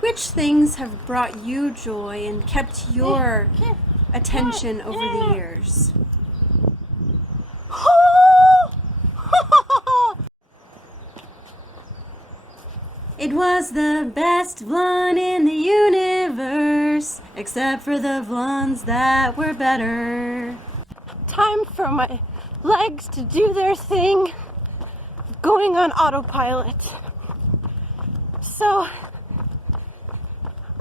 Which things have brought you joy and kept your attention over the years? It was the best one in the universe, except for the ones that were better. Time for my legs to do their thing, going on autopilot. So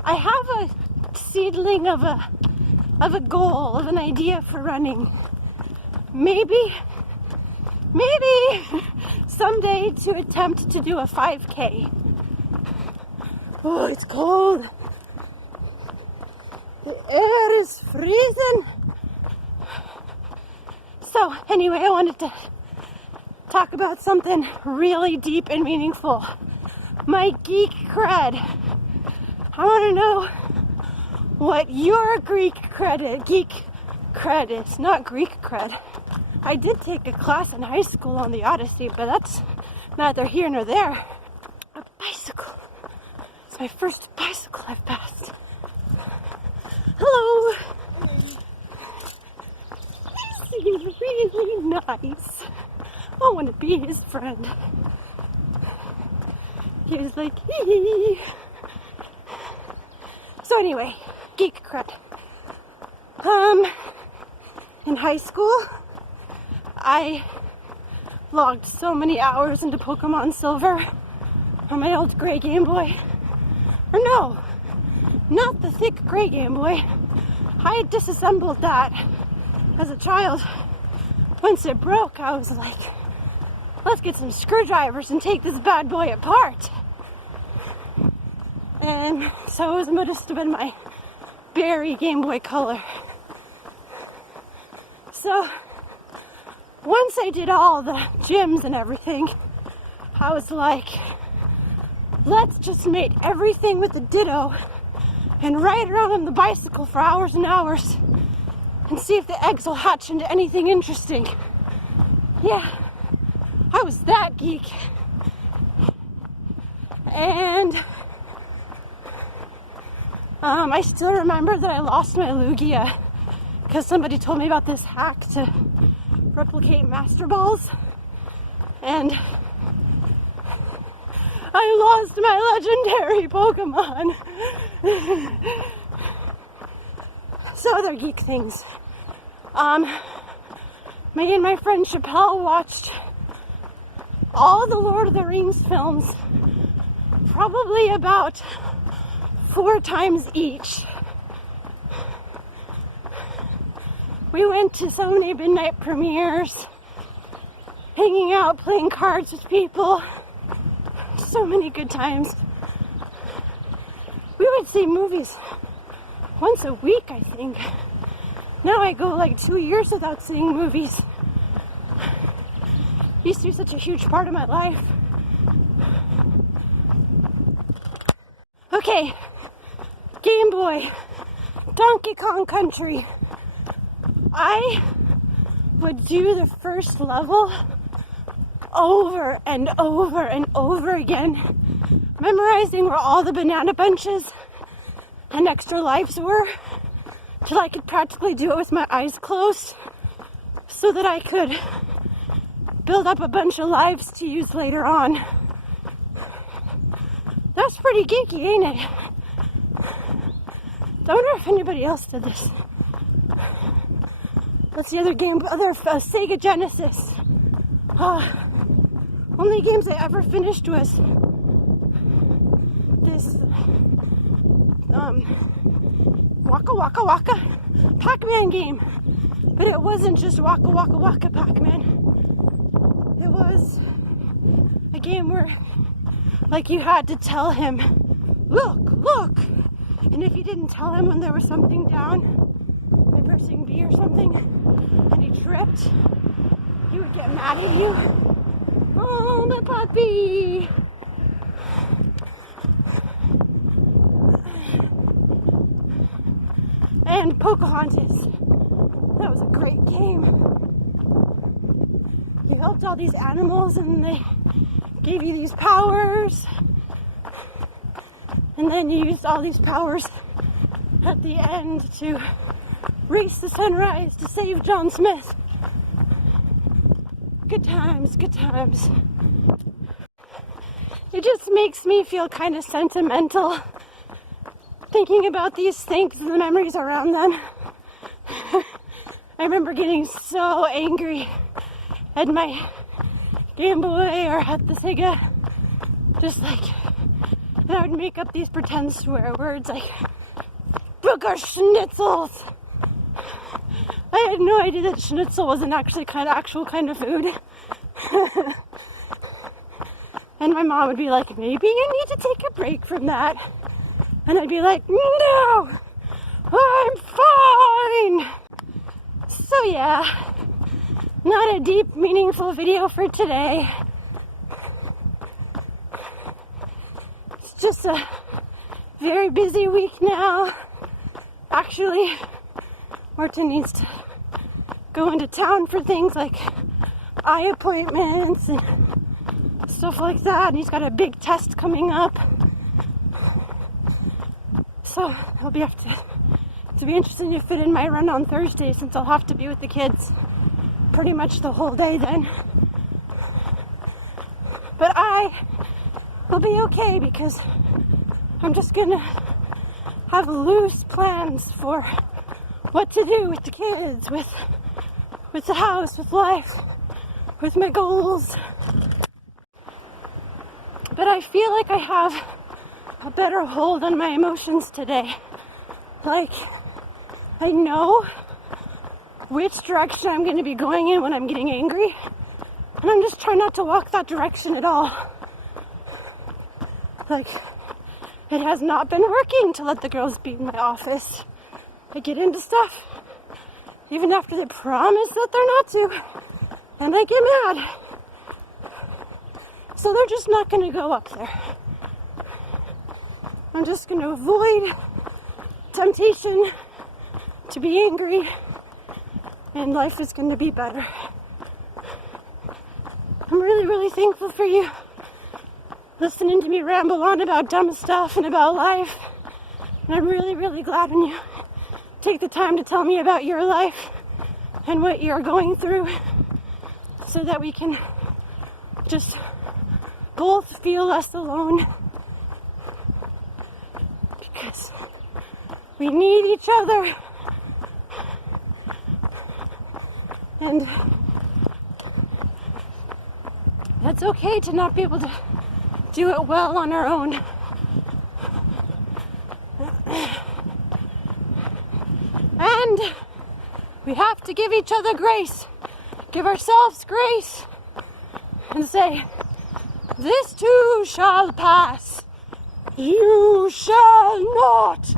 I have a seedling of a goal, of an idea for running. Maybe someday to attempt to do a 5K. Oh, it's cold. The air is freezing. So anyway, I wanted to talk about something really deep and meaningful. My geek cred. I want to know what your geek cred is, not Greek cred. I did take a class in high school on the Odyssey, but that's neither here nor there. A bicycle. It's my first bicycle I've passed. Hello. He seems really nice. I want to be his friend. He was like, hee. So anyway, geek cred. In high school, I logged so many hours into Pokemon Silver on my old gray Game Boy. Or no, not the thick gray Game Boy. I had disassembled that as a child. Once it broke, I was like, let's get some screwdrivers and take this bad boy apart. And so it must have been my berry Game Boy Color. So once I did all the gyms and everything, I was like, let's just mate everything with the Ditto and ride around on the bicycle for hours and hours and see if the eggs will hatch into anything interesting. Yeah, I was that geek. And I still remember that I lost my Lugia because somebody told me about this hack to replicate Master Balls, and I lost my legendary Pokemon. So other geek things. Me and my friend Chappelle watched all the Lord of the Rings films, probably about 4 times each. We went to so many midnight premieres, hanging out, playing cards with people. So many good times. We would see movies once a week, I think. Now I go like 2 years without seeing movies. Used to be such a huge part of my life. Okay, Game Boy, Donkey Kong Country. I would do the first level over and over and over again, memorizing where all the banana bunches and extra lives were, till I could practically do it with my eyes closed, so that I could build up a bunch of lives to use later on. That's pretty geeky, ain't it? I wonder if anybody else did this. What's the other game? Sega Genesis. Only games I ever finished was this Waka Waka Waka Pac-Man game. But it wasn't just Waka Waka Waka Pac-Man. It was a game where, like, you had to tell him, look! And if you didn't tell him when there was something down, by pressing B or something, and he tripped, he would get mad at you. Oh, my puppy! And Pocahontas. That was a great game. You helped all these animals and they gave you these powers. And then you used all these powers at the end to race the sunrise to save John Smith. Good times, good times. It just makes me feel kind of sentimental thinking about these things and the memories around them. I remember getting so angry at my Game Boy or at the Sega, just like, and I would make up these pretend swear words like Booger Schnitzels. I had no idea that schnitzel was an actual kind of food. And my mom would be like, maybe you need to take a break from that. And I'd be like, no, I'm fine. So yeah, not a deep, meaningful video for today. It's just a very busy week now. Actually, Martin needs to go into town for things like eye appointments and stuff like that. And he's got a big test coming up. So I'll be to be interesting to fit in my run on Thursday, since I'll have to be with the kids pretty much the whole day then. But I will be okay because I'm just gonna have loose plans for what to do with the kids, with the house, with life, with my goals. But I feel like I have a better hold on my emotions today. Like, I know which direction I'm going to be going in when I'm getting angry, and I'm just trying not to walk that direction at all. Like, it has not been working to let the girls be in my office. I get into stuff, even after they promise that they're not to, and I get mad. So they're just not going to go up there. I'm just going to avoid temptation to be angry, and life is going to be better. I'm really, really thankful for you listening to me ramble on about dumb stuff and about life. And I'm really, really glad when you take the time to tell me about your life and what you're going through, so that we can just both feel less alone. Because we need each other. And that's okay to not be able to do it well on our own. And we have to give each other grace. Give ourselves grace. And say, this too shall pass. You shall not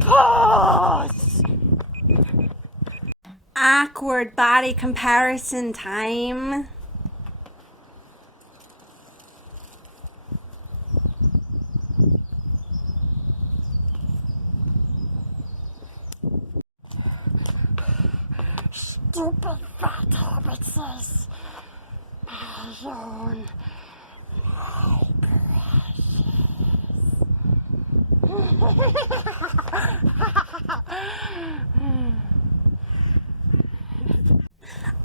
pass. Awkward body comparison time. Stupid fat hobbitses. Alone. My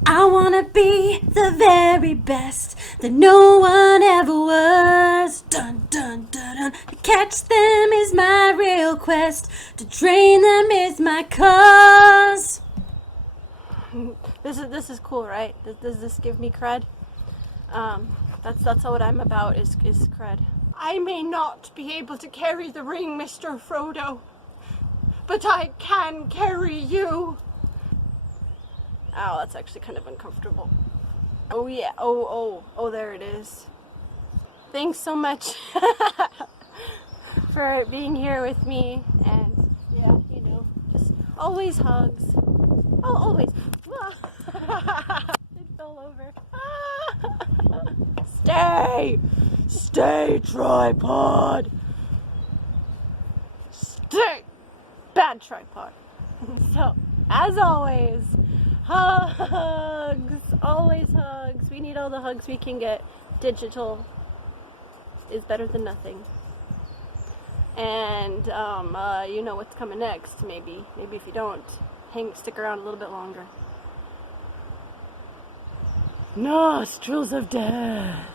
I wanna be the very best that no one ever was. Dun dun dun dun. To catch them is my real quest. To train them is my cause. This is cool, right? Does this give me cred? That's what I'm about is cred. I may not be able to carry the ring, Mr. Frodo, but I can carry you. Ow, that's actually kind of uncomfortable. Oh yeah, oh, there it is. Thanks so much for being here with me, and yeah, you know, just always hugs. Oh, always. It fell over. Stay, tripod. Stay, bad tripod. So, as always, hugs, always hugs. We need all the hugs we can get. Digital is better than nothing. And you know what's coming next, maybe. Maybe if you don't, stick around a little bit longer. Nostrils of death.